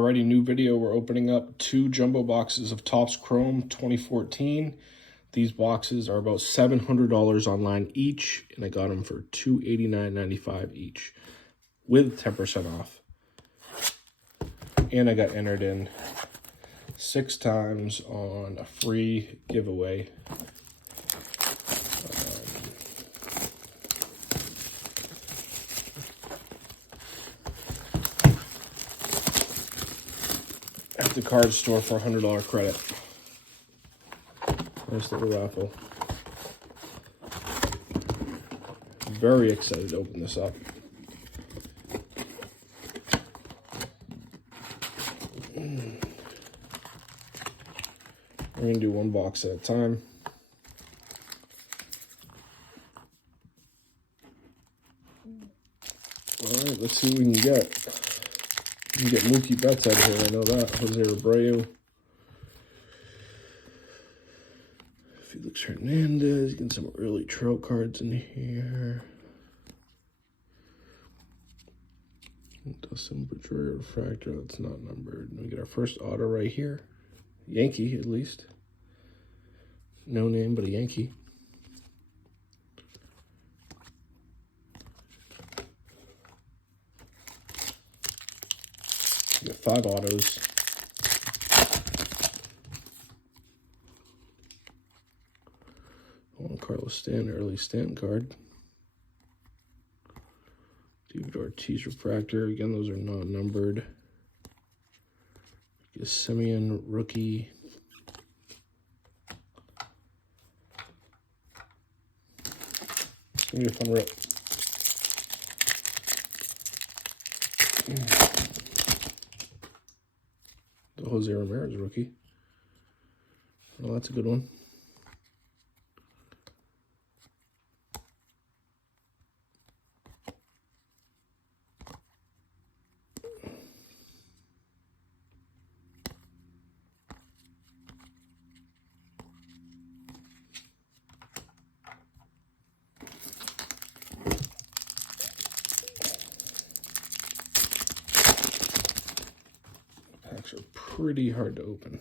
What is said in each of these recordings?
Alrighty, new video. We're opening up 2 jumbo boxes of Topps Chrome 2014. These boxes are about $700 online each, and I got them for $289.95 each with 10% off. And I got entered in 6 times on a free giveaway. At the card store for a $100 credit. Nice little raffle. Very excited to open this up. We're going to do 1 box at a time. Alright, let's see what we can get. You can get Mookie Betts out of here, I know that. Jose Abreu. Felix Hernandez. Getting some early Trout cards in here. Dustin Pedroia Refractor, that's not numbered. We get our first auto right here. Yankee, at least. No name, but a Yankee. We got 5 autos. Juan Carlos Stanton, early Stanton card. David Ortiz Refractor. Again, those are not numbered. Simeon rookie. It's gonna be a fun rip. The Jose Ramirez rookie. Well, that's a good one. Packs are pretty hard to open.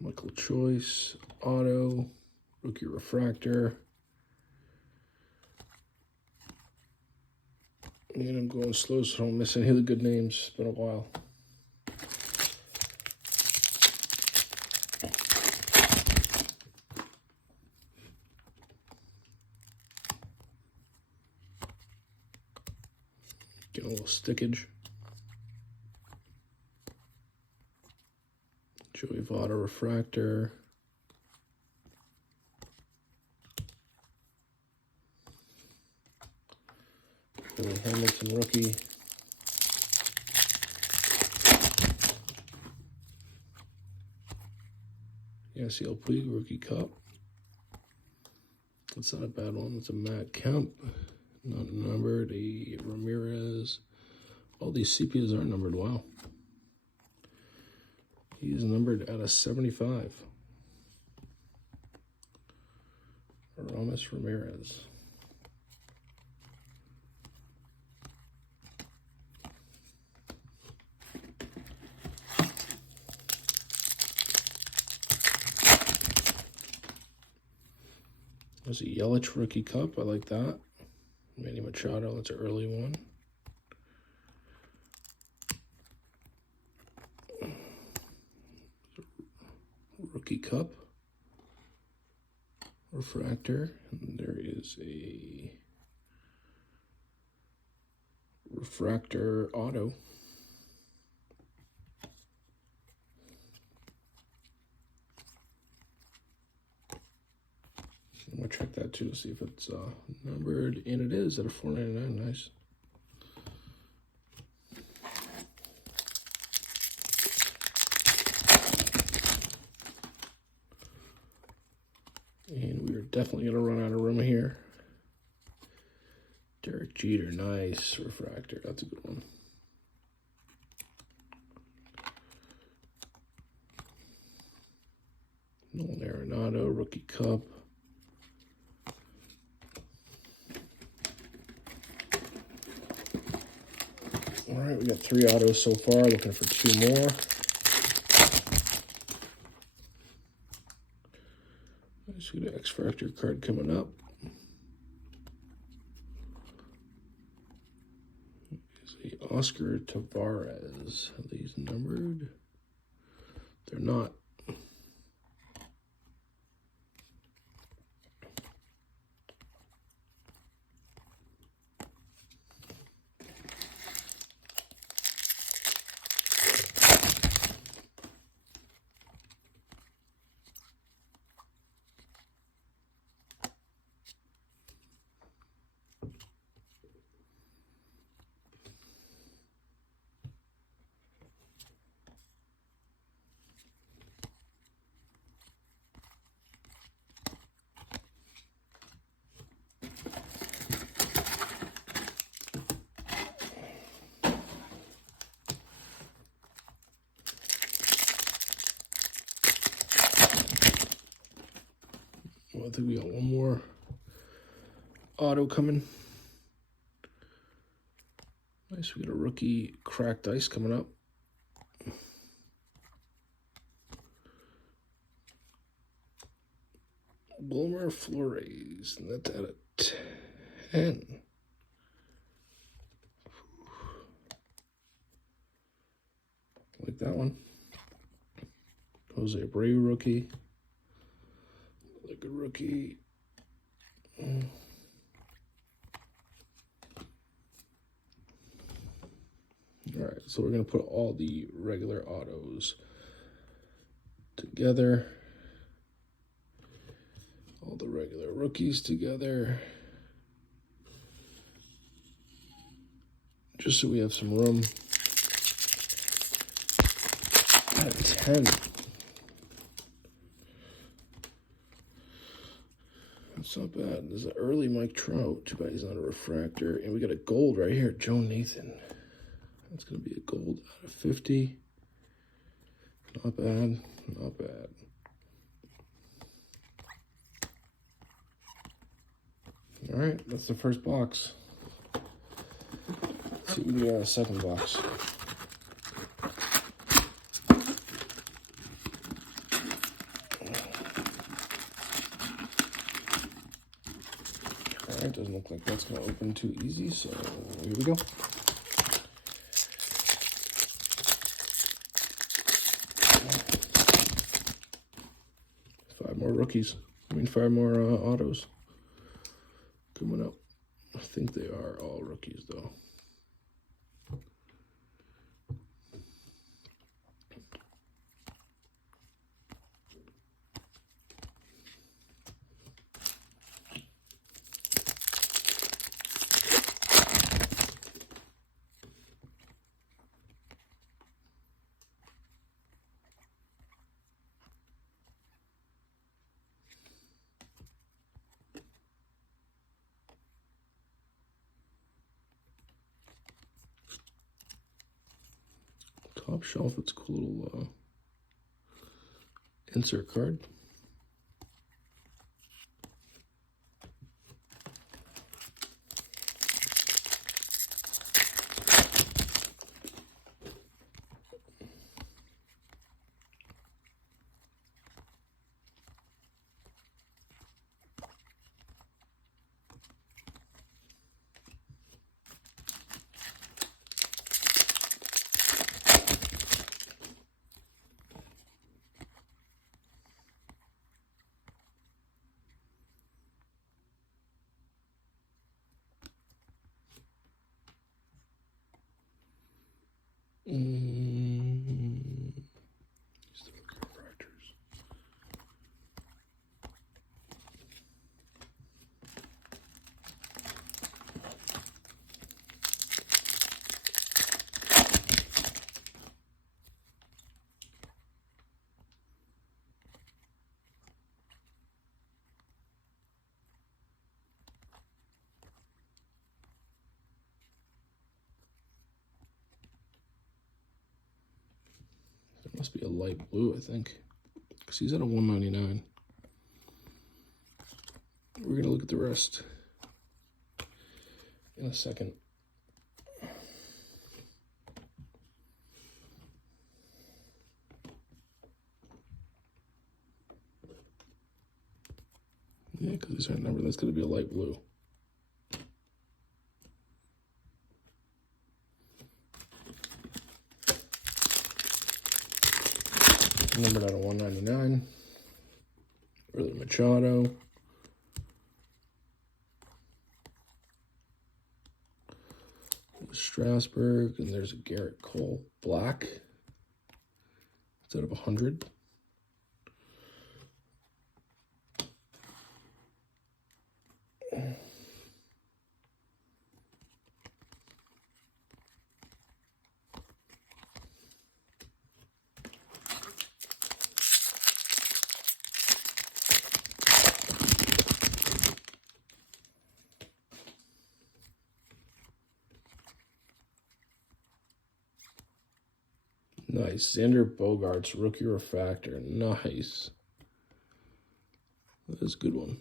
Michael Choice, auto, rookie refractor. And I'm going slow so I don't miss any of the good names. It's been a while. Getting a little stickage. Joey Votto refractor. Billy Hamilton rookie. Yasiel Puig rookie cup. That's not a bad one. It's a Matt Kemp. Not numbered. A Ramirez. All these CPs are numbered. Wow. He's numbered out of 75. Ramos Ramirez. There's a Yelich rookie cup. I like that. Manny Machado. That's an early one. Rookie cup. Refractor. And there is a refractor auto. I'm going to check that too, see if it's numbered. And it is at a $4.99. Nice. And we are definitely going to run out of room here. Derek Jeter, nice. Refractor, that's a good one. Nolan Arenado, rookie cup. All right, we got 3 autos so far, looking for 2 more. I see the Refractor card coming up. Is a Oscar Tavares. Are these numbered? They're not. I think we got 1 more auto coming. Nice, we got a rookie cracked ice coming up. Wilmer Flores, and that's at a 10. Like that one. Jose Abreu rookie. Like a rookie. All right, so we're gonna put all the regular autos together. All the regular rookies together. Just so we have some room. At 10. That's not bad. There's an early Mike Trout. Too bad he's not a refractor. And we got a gold right here, Joe Nathan. That's going to be a gold out of 50. Not bad. Not bad. All right, that's the first box. Let's see what we got in the second box. All right, doesn't look like that's going to open too easy, so here we go. Five more rookies. 5 more autos coming up. I think they are all rookies, though. Top shelf, it's a cool little insert card. Refractors. It must be a light blue, I think, because he's at a 199. We're going to look at the rest in a second. because these are numbered. That's going to be a light blue. Numbered out of 199. Early Machado. Strasburg, and there's a Garrett Cole black. It's out of 100. Nice. Xander Bogaerts, rookie refractor. Nice. That is a good one.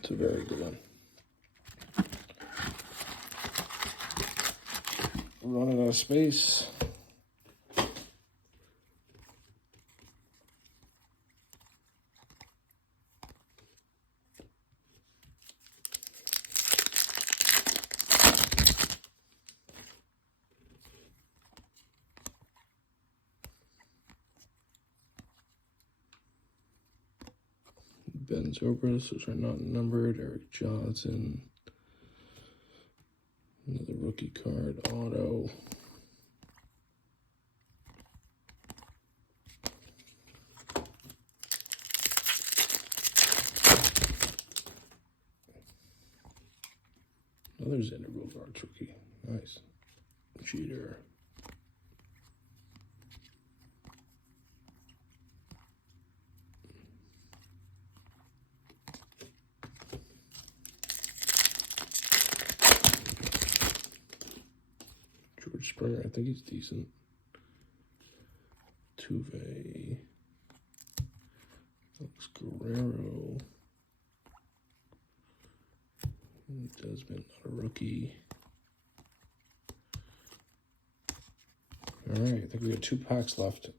It's a very good one. We're running out of space. Ben Zobrist, which are not numbered. Eric Johnson. Another rookie card, auto. Another Xander Bogaerts rookie. Nice. Cheater. George Springer, I think he's decent. Tuve. Alex Guerrero. Desmond, not a rookie. All right, I think we got 2 packs left.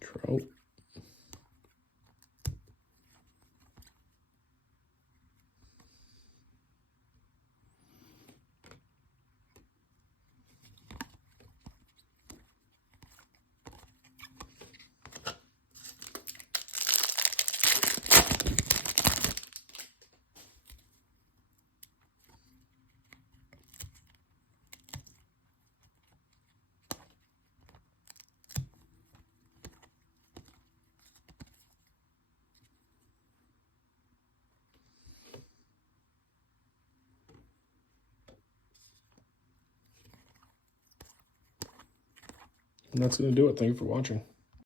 Trout. And that's going to do it. Thank you for watching.